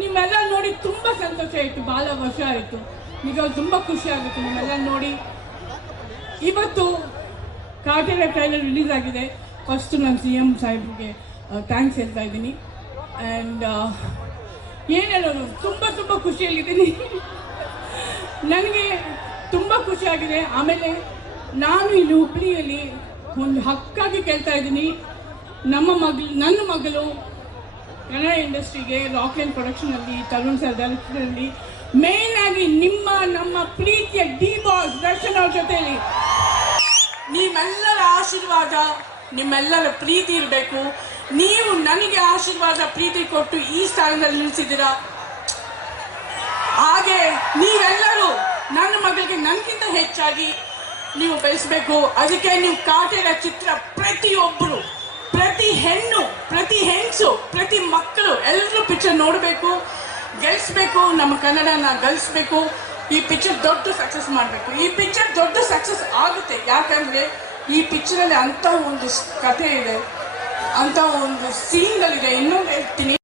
ನಿಮ್ಮೆಲ್ಲ ನೋಡಿ ತುಂಬ ಸಂತೋಷ ಆಯಿತು. ಭಾಳ ವರ್ಷ ಆಯಿತು, ಈಗ ತುಂಬ ಖುಷಿ ಆಗುತ್ತೆ ನಿಮ್ಮೆಲ್ಲ ನೋಡಿ. ಇವತ್ತು ಕಾಟೇರ ಟ್ರೈಲರ್ ರಿಲೀಸ್ ಆಗಿದೆ. ಫಸ್ಟು ನಾನು CM ಸಾಹೇಬ್ರಿಗೆ ಥ್ಯಾಂಕ್ಸ್ ಹೇಳ್ತಾ ಇದ್ದೀನಿ. ಆ್ಯಂಡ್ ಏನು ಹೇಳೋದು, ತುಂಬ ಖುಷಿಯಲ್ಲಿದ್ದೀನಿ. ನನಗೆ ತುಂಬ ಖುಷಿಯಾಗಿದೆ. ಆಮೇಲೆ ನಾನು ಇಲ್ಲಿ ಹುಬ್ಬಳ್ಳಿಯಲ್ಲಿ ಒಂದು ಹಕ್ಕಾಗಿ ಕೇಳ್ತಾ ಇದ್ದೀನಿ. ನನ್ನ ಮಗಳು ಕನ್ನಡ ಇಂಡಸ್ಟ್ರಿಗೆ ರಾಕ್ಲೈನ್ ಪ್ರೊಡಕ್ಷನಲ್ಲಿ, ತರುಣ್ ಸರ್ ಡೈರೆಕ್ಷನಲ್ಲಿ, ಮೇನ್ ಆಗಿ ನಮ್ಮ ಪ್ರೀತಿಯ ಬಾಸ್ ದರ್ಶನ್ ಅವ್ರ ಜೊತೆಯಲ್ಲಿ ನೀವೆಲ್ಲರ ಆಶೀರ್ವಾದ, ನಿಮ್ಮೆಲ್ಲರ ಪ್ರೀತಿ ಇರಬೇಕು. ನೀವು ನನಗೆ ಆಶೀರ್ವಾದ ಪ್ರೀತಿ ಕೊಟ್ಟು ಈ ಸ್ಥಾನದಲ್ಲಿ ನಿಲ್ಲಿಸಿದ್ದೀರಾ. ಹಾಗೆ ನೀವೆಲ್ಲರೂ ನನ್ನ ಮಗಳಿಗೆ ನನಗಿಂತ ಹೆಚ್ಚಾಗಿ ನೀವು ಬೆಳೆಸಬೇಕು. ಅದಕ್ಕೆ ನೀವು ಕಾಟೇರ ಚಿತ್ರ ಪ್ರತಿಯೊಬ್ಬರು, ಪ್ರತಿ ಹೆಣ್ಣು, ಪ್ರತಿ ಹೆಂಗಸು, ಪ್ರತಿ ಮಕ್ಕಳು ಎಲ್ಲರೂ ಪಿಕ್ಚರ್ ನೋಡಬೇಕು, ಗೆಲ್ಲಿಸ್ಬೇಕು. ನಮ್ಮ ಕನ್ನಡನ ಗೆಲ್ಲಿಸ್ಬೇಕು. ಈ ಪಿಕ್ಚರ್ ದೊಡ್ಡ ಸಕ್ಸಸ್ ಮಾಡಬೇಕು. ಈ ಪಿಕ್ಚರ್ ದೊಡ್ಡ ಸಕ್ಸಸ್ ಆಗುತ್ತೆ. ಯಾಕಂದರೆ ಈ ಪಿಕ್ಚರಲ್ಲಿ ಅಂಥ ಒಂದು ಕಥೆ ಇದೆ, ಅಂಥ ಒಂದು ಸೀನ್ಗಳಿದೆ. ಇನ್ನೊಂದು ಹೇಳ್ತೀನಿ,